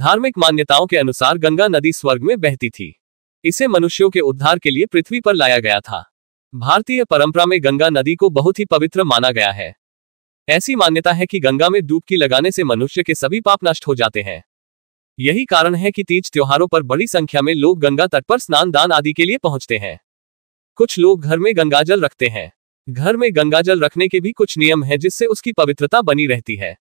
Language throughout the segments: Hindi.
धार्मिक मान्यताओं के अनुसार गंगा नदी स्वर्ग में बहती थी। इसे मनुष्यों के उद्धार के लिए पृथ्वी पर लाया गया था। भारतीय परंपरा में गंगा नदी को बहुत ही पवित्र माना गया है। ऐसी मान्यता है कि गंगा में डुबकी लगाने से मनुष्य के सभी पाप नष्ट हो जाते हैं। यही कारण है कि तीज त्योहारों पर बड़ी संख्या में लोग गंगा तट पर स्नान दान आदि के लिए पहुंचते हैं। कुछ लोग घर में गंगाजल रखते हैं। घर में गंगाजल रखने के भी कुछ नियम हैं जिससे उसकी पवित्रता बनी रहती है।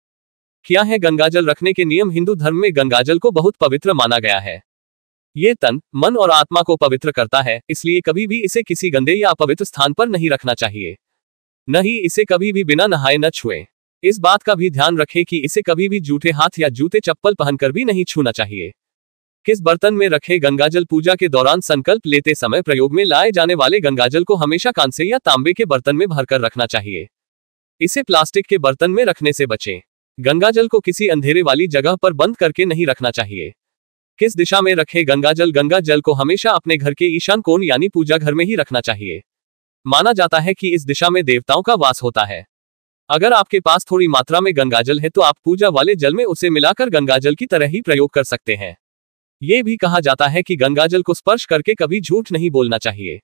क्या है गंगाजल रखने के नियम? हिंदू धर्म में गंगाजल को बहुत पवित्र माना गया है। ये तन, मन और आत्मा को पवित्र करता है, इसलिए कभी भी इसे किसी गंदे या अपवित्र स्थान पर नहीं रखना चाहिए। न ही इसे कभी भी बिना नहाए न छुएं। इस बात का भी ध्यान रखें कि इसे कभी भी जूठे हाथ या जूते चप्पल पहनकर भी नहीं छूना चाहिए। किस बर्तन में रखे गंगाजल? पूजा के दौरान संकल्प लेते समय प्रयोग में लाए जाने वाले गंगाजल को हमेशा कांसे या तांबे के बर्तन में भरकर रखना चाहिए। इसे प्लास्टिक के बर्तन में रखने से बचें। गंगाजल को किसी अंधेरे वाली जगह पर बंद करके नहीं रखना चाहिए। किस दिशा में रखे गंगाजल? गंगाजल को हमेशा अपने घर के ईशान कोण यानी पूजा घर में ही रखना चाहिए। माना जाता है कि इस दिशा में देवताओं का वास होता है। अगर आपके पास थोड़ी मात्रा में गंगाजल है तो आप पूजा वाले जल में उसे मिलाकर गंगाजल की तरह ही प्रयोग कर सकते हैं। ये भी कहा जाता है कि गंगाजल को स्पर्श करके कभी झूठ नहीं बोलना चाहिए।